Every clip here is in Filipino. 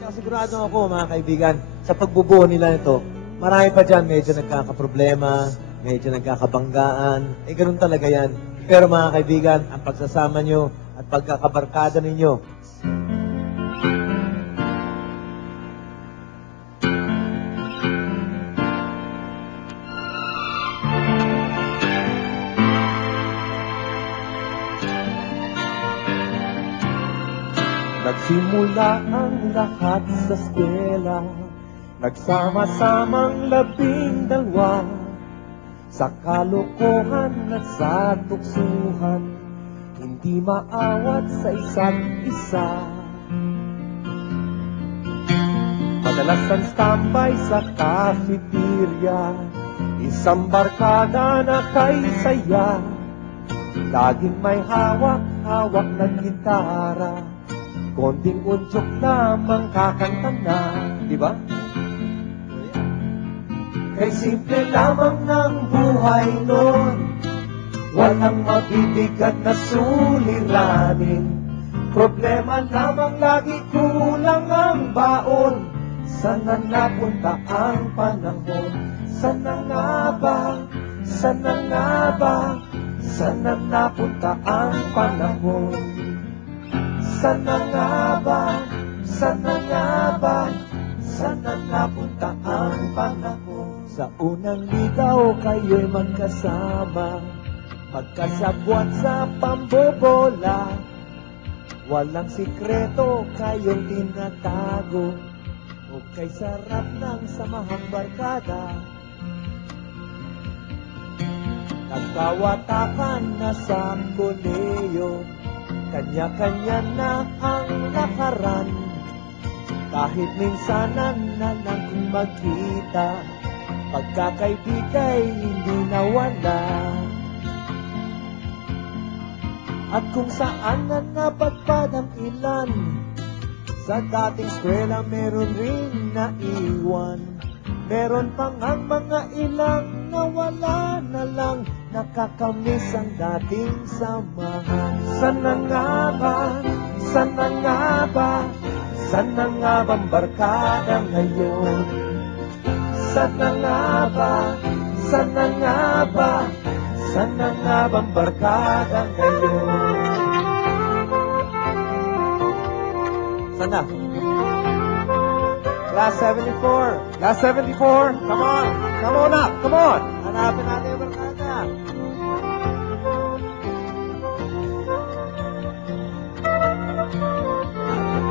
Tsaka sigurado ako, mga kaibigan, sa pagbubuo nila nito, marami pa dyan medyo nagkakaproblema, medyo nagkakabanggaan. Eh, ganun talaga yan. Pero mga kaibigan, ang pagsasama nyo at pagkakabarkada ninyo, nagsimula ang lahat sa eskwela, nagsama-samang 12, sa kalokohan at sa tuksuhan, hindi maawat sa isa't isa. Madalas ang standby sa cafeteria, isang barkada na kay saya, laging may hawak-hawak na gitara, konting unsyok lamang kakanta na, di ba? Kay simple lamang ng buhay noon, walang mabibigat na suliranin. Problema lamang lagi, kulang ang baon. Sana napunta ang panahon? Sana nga ba? Sana nga ba? Sana napunta ang panahon? Sana nga ba? Sana nga ba? Sana napunta ang panahon? Sa unang ligaw kayo'y magkasama, magkasabwat sa pambobola, walang sikreto kayong tinatago, o kay sarap ng samahang barkada. Nagkawatakan na sa koleyo, kanya-kanya na ang lakaran, kahit minsanan na lang magkita, pagkakaibigay hindi nawala. At kung saan na napadpad ang ilan, sa dating eskwela meron rin naiwan. Meron pang ang mga ilang nawala na lang, nakakamiss ang dating samahan. Sana nga ba? Sana nga ba? Sana nga bang barkada ngayon? Sana nga ba? Sana nga ba? Sana nga bang barkada ngayon? sana? Class 74. Class 74, come on. Come on up, come on. Hanapin natin yung barkada.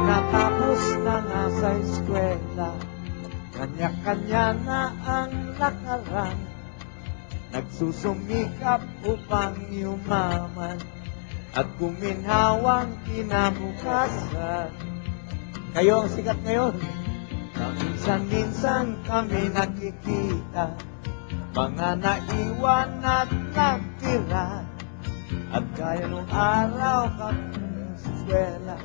Natapos na nga sa eskwela, kanya-kanya na ang lakaran, nagsusumikap upang yumaman at kuminhawang kinabukasan. Kayo ang sikat ngayon. Minsan-minsan kami nakikita, mga naiwan at nagtira, at gaya nung araw kami sa eskwela,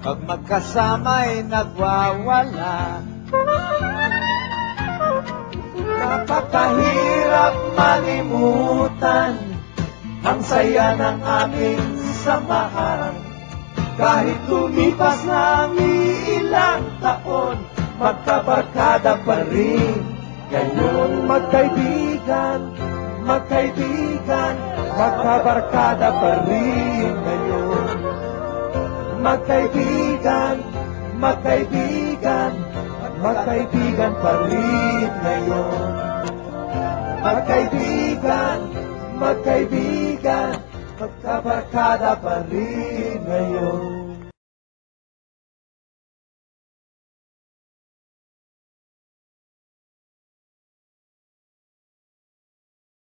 pag magkasama'y nagwawala. Napakahirap malimutan ang saya ng aming samahan. Kahit lumipas na ang ilang taon, magkabarkada pa rin. Ngayon magkaibigan, magkaibigan, magkabarkada pa rin ngayon. Magkaibigan, magkaibigan, magkaibigan pa rin ngayon. Magkaibigan, magkaibigan, magkabarkada pa rin ngayon.